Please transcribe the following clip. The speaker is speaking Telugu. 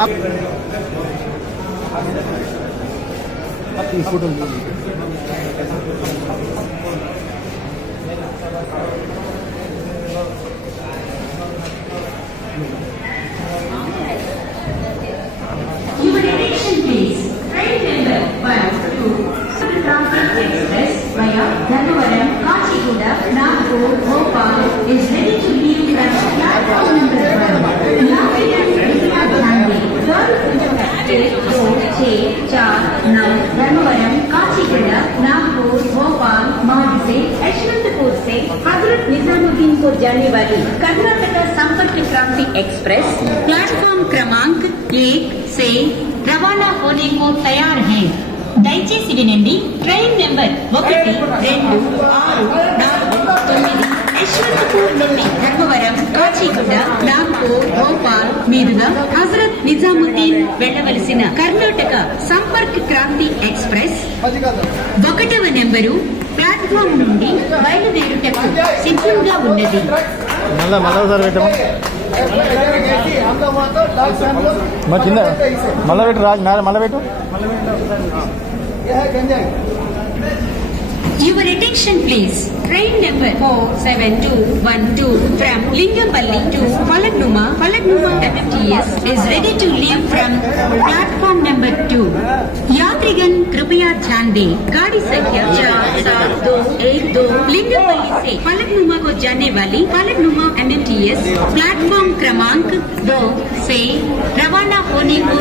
अपनी photo Your attention please. Train number 1, 2, Transit Express via Dharmavaram, Kachiguda, Nagpur, Bhopal is ready to leave from platform number 1. Now we are Dharmavaram, Kacheguda, Nagpur, Bhopal, मार्ग से यशवंतपुर से हजरत निजामुद्दीन को जाने वाली कर्नाटक संपर्क क्रांति एक्सप्रेस प्लेटफॉर्म क्रमांक 1 से रवाना होने को तैयार है। దయచేసి వినండి, ట్రైన్ నెంబర్ 1, 2, 6, 4, 9 యశ్వంతపూర్ నుండి ధర్మవరం, కాచిగూడ, నాగ్పూర్, భోపాల్ మీదుగా హజరత్ నిజాముద్దీన్ వెళ్లవలసిన కర్ణాటక సంపర్క్ క్రాంతి ఎక్స్ప్రెస్ 1వ నెంబరు ప్లాట్ఫామ్ నుండి బయలుదేరుటకు సిద్ధంగా ఉన్నది। Your attention please. Train number 47212 from Lingapalli to Palagnuma MMTS is ready to leave from platform number 2. यात्रीगण कृपया ध्यान दें, गाड़ी संख्या 47212 लिंगपल्ली से पलकनुमा को जाने वाली पलकनुमा MMTS प्लेटफॉर्म क्रमांक 2 से रवाना होने को